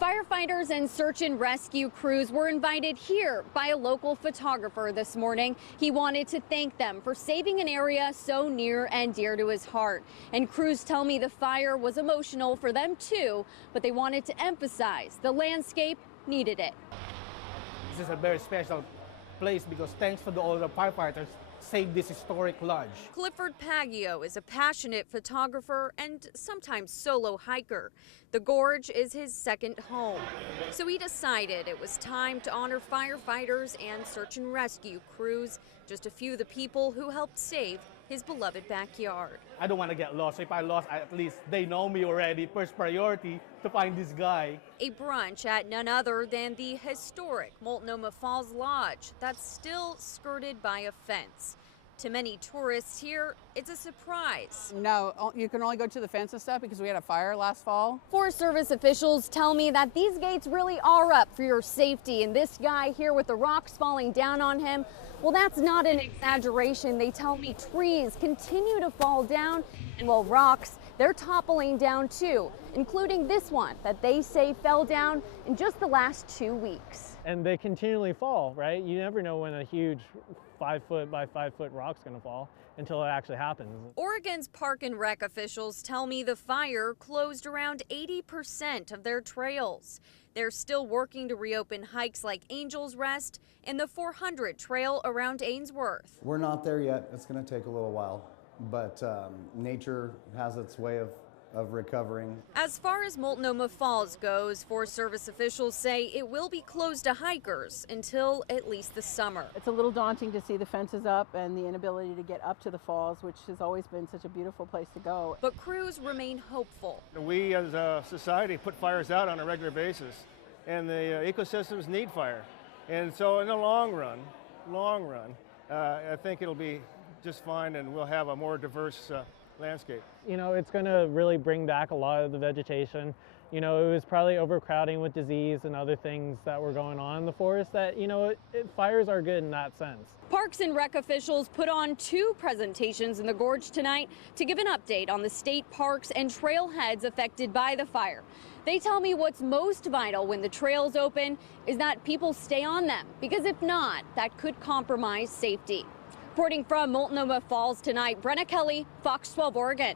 Firefighters and search and rescue crews were invited here by a local photographer this morning. He wanted to thank them for saving an area so near and dear to his heart. And crews tell me the fire was emotional for them too, but they wanted to emphasize the landscape needed it. This is a very special place because thanks to all the firefighters saved this historic lodge. Clifford Paggio is a passionate photographer and sometimes solo hiker. The gorge is his second home. So he decided it was time to honor firefighters and search and rescue crews, just a few of the people who helped save his beloved backyard. I don't want to get lost. If I lost, at least they know me already. First priority to find this guy. A brunch at none other than the historic Multnomah Falls Lodge that's still skirted by a fence. To many tourists here, it's a surprise. No, you can only go to the fence and stuff because we had a fire last fall. Forest Service officials tell me that these gates really are up for your safety. And this guy here with the rocks falling down on him, well, that's not an exaggeration. They tell me trees continue to fall down, and while rocks, they're toppling down too, including this one that they say fell down in just the last 2 weeks. And they continually fall, right? You never know when a huge 5-foot by 5-foot rock's gonna fall until it actually happens. Oregon's Park and Rec officials tell me the fire closed around 80% of their trails. They're still working to reopen hikes like Angel's Rest and the 400 trail around Ainsworth. We're not there yet. It's going to take a little while, but nature has its way of recovering. As far as Multnomah Falls goes, Forest Service officials say it will be closed to hikers until at least the summer. It's a little daunting to see the fences up and the inability to get up to the falls, which has always been such a beautiful place to go. But crews remain hopeful. We as a society put fires out on a regular basis, and the ecosystems need fire. And so in the long run, I think it'll be just fine, and we'll have a more diverse landscape. You know, it's going to really bring back a lot of the vegetation. You know, it was probably overcrowding with disease and other things that were going on in the forest that, you know, fires are good in that sense. Parks and Rec officials put on 2 presentations in the gorge tonight to give an update on the state parks and trailheads affected by the fire. They tell me what's most vital when the trails open is that people stay on them, because if not, that could compromise safety. Reporting from Multnomah Falls tonight, Brenna Kelly, Fox 12 Oregon.